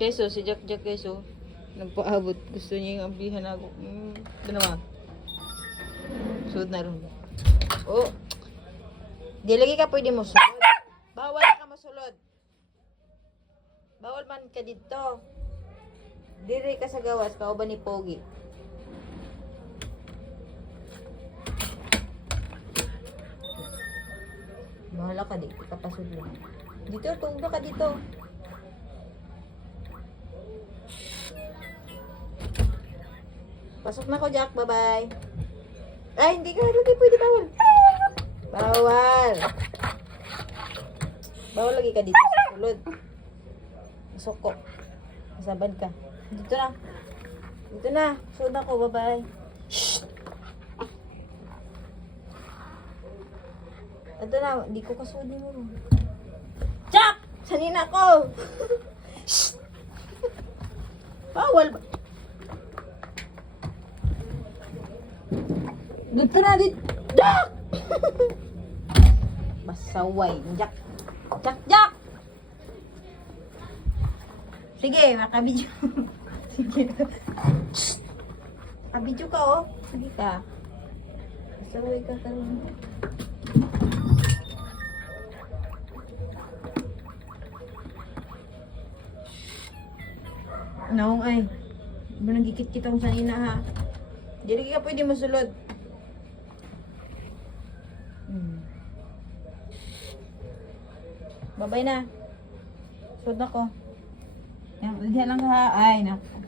Keso, si Jack Jack Keso. Nagpaabot. Gusto niya yung ambihan ako. Ganawa. Suod na rin. Oh. Di lagi ka pwede mo sulod. Bawal ka masulod. Bawal man ka dito. Diri ka sa gawas. Kauban ni Pogi. Bahala ka, di ka pasudlo. Dito, tunggo ka dito. Pasok na ko, Jack. Bye-bye. Ay, hindi ka. Hindi pwede. Bawal. Bawal. Bawal lagi ka dito sa sulod. Pasok ko. Masaban ka. Dito na. Dito na. Sulod na ko. Bye-bye. Ito na, hindi ko kasudi mo. Jack! Sanina ko! Shh! Bawal ba? Dito na, dito! Jack! Masaway. Jack! Jack! Jack! Sige, makabidyo. Sige. Shh! Makabidyo ka, oh. Sige ka. Masaway ka karoon. Naong ay. Managikit kita kung sanina ha. Jadi ka pwede masulod. Babay na. Sulod na ko. Yan, lang ha. Ay, naku.